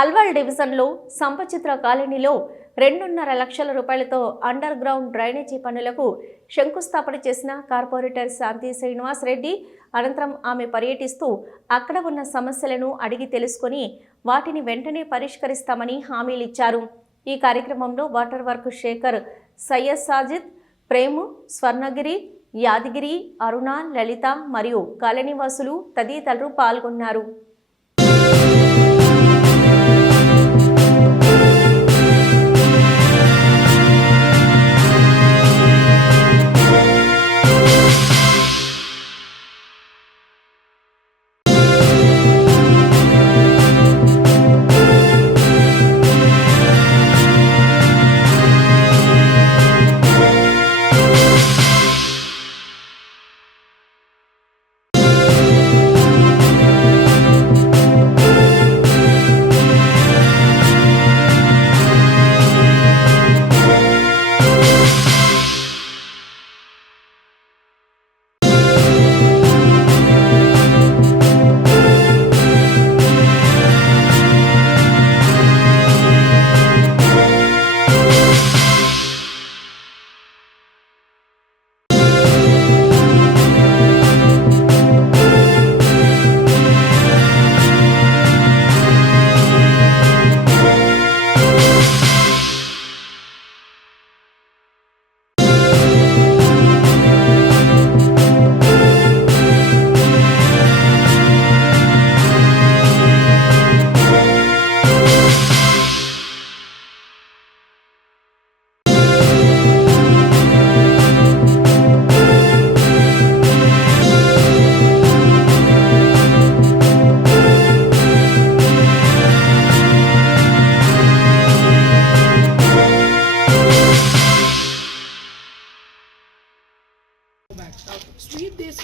అల్వాల్ డివిజన్లో సంపచిత్ర కాలనీలో 2.5 లక్షల రూపాయలతో అండర్ గ్రౌండ్ డ్రైనేజీ పనులకు శంకుస్థాపన చేసిన కార్పొరేటర్ శాంతి శ్రీనివాస్ రెడ్డి. అనంతరం ఆమె పర్యటిస్తూ అక్కడ ఉన్న సమస్యలను అడిగి తెలుసుకొని వాటిని వెంటనే పరిష్కరిస్తామని హామీలిచ్చారు. ఈ కార్యక్రమంలో వాటర్ వర్క్ శేఖర్, సయ్యద్ సాజిద్, ప్రేము, స్వర్ణగిరి, యాదగిరి, అరుణ, లలిత మరియు కాలనీవాసులు తదితరులు పాల్గొన్నారు. Sweet this,